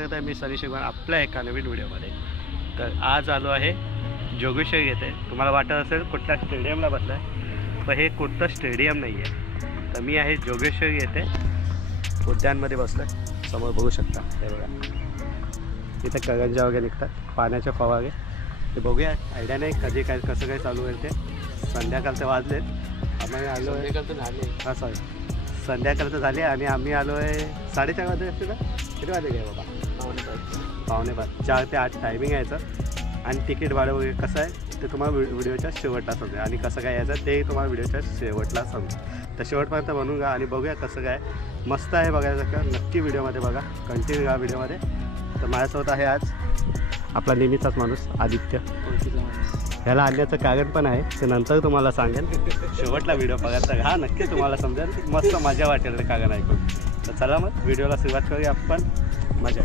मी सनी शिगवान आपल्या एका नवीन व्हिडिओमध्ये. तर आज आलो आहे जोगेश्वरी येथे. तुम्हाला वाटत असेल कुठल्या स्टेडियमला बसला आहे, पण हे कुठलं स्टेडियम नाही आहे. तर मी आहे जोगेश्वरी येथे उद्यानमध्ये बसलो आहे. समोर बघू शकता हे बघा, इथे करंजा वगैरे निघतात, पाण्याचे फवारे. ते बघूया, आयडिया नाही कधी काय कसं काय चालू आहे ते. संध्याकाळचे वाजलेत, आम्ही आलो आहे हां सॉरी संध्याकाळचं झाले आणि आम्ही आलो आहे 4:30 वाजले असते ना. किती वाजले काय बाबा? 4:45 4 ते 8 टायमिंग यायचं. आणि तिकीट भाडं वगैरे कसं आहे ते तुम्हाला व्हिडिओच्या शेवटला समजेल, आणि कसं काय यायचं ते तुम्हाला व्हिडिओच्या शेवटला समजेल. तर शेवटपर्यंत बनवून घ्या आणि बघूया कसं काय. मस्त आहे बघायचं, नक्की व्हिडिओमध्ये बघा, कंटिन्यू घ्या व्हिडिओमध्ये. तर माझ्यासोबत आहे आज आपला नेहमीचाच माणूस आदित्य. ह्याला आणण्याचं कारण पण आहे, ते नंतर तुम्हाला सांगेन. शेवटला व्हिडिओ बघायचा हा नक्की तुम्हाला समजेल, मस्त मजा वाटेल ते कारण ऐकून. तर चला मग व्हिडिओला सुरुवात करूया आपण. मजा